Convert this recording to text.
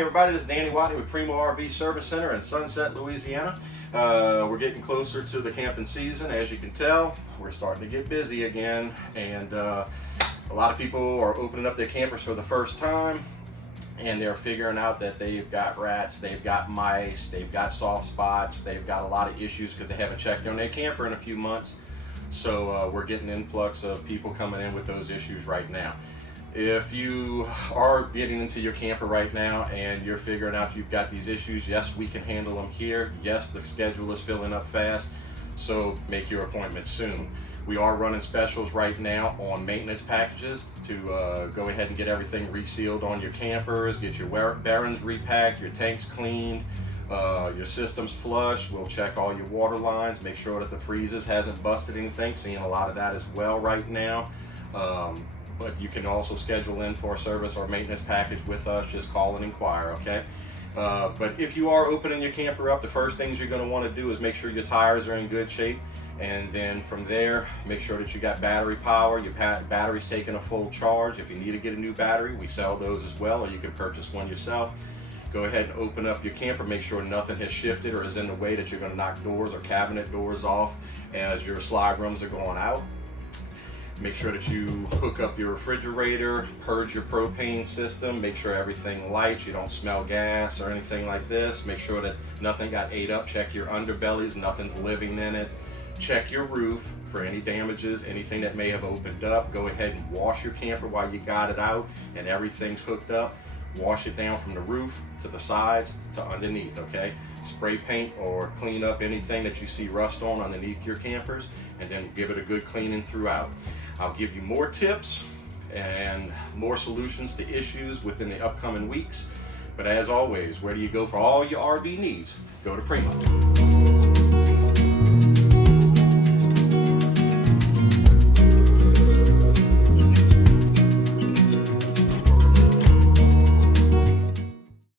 everybody, this is Danny Watney with Primeaux RV Service Center in Sunset, Louisiana. We're getting closer to the camping season. As you can tell, we're starting to get busy again, and a lot of people are opening up their campers for the first time, and they're figuring out that they've got rats, they've got mice, they've got soft spots, they've got a lot of issues because they haven't checked on their camper in a few months. So we're getting an influx of people coming in with those issues right now. If you are getting into your camper right now and you're figuring out you've got these issues, yes, we can handle them here. Yes, the schedule is filling up fast, so make your appointment soon. We are running specials right now on maintenance packages to go ahead and get everything resealed on your campers, get your bearings repacked, your tanks cleaned, your system's flush. We'll check all your water lines, make sure that the freezes hasn't busted anything. Seeing a lot of that as well right now. But you can also schedule in for a service or maintenance package with us. Just call and inquire, okay? But if you are opening your camper up, the first things you're going to want to do is make sure your tires are in good shape. And then from there, make sure that you got battery power, your battery's taking a full charge. If you need to get a new battery, we sell those as well, or you can purchase one yourself. Go ahead and open up your camper, make sure nothing has shifted or is in the way that you're going to knock doors or cabinet doors off as your slide rooms are going out. Make sure that you hook up your refrigerator, purge your propane system, make sure everything lights, you don't smell gas or anything like this. Make sure that nothing got ate up. Check your underbellies, nothing's living in it. Check your roof for any damages, anything that may have opened up. Go ahead and wash your camper while you got it out and everything's hooked up. Wash it down from the roof to the sides to underneath, okay? Spray paint or clean up anything that you see rust on underneath your campers, and then give it a good cleaning throughout. I'll give you more tips and more solutions to issues within the upcoming weeks. But as always, where do you go for all your RV needs? Go to Primeaux.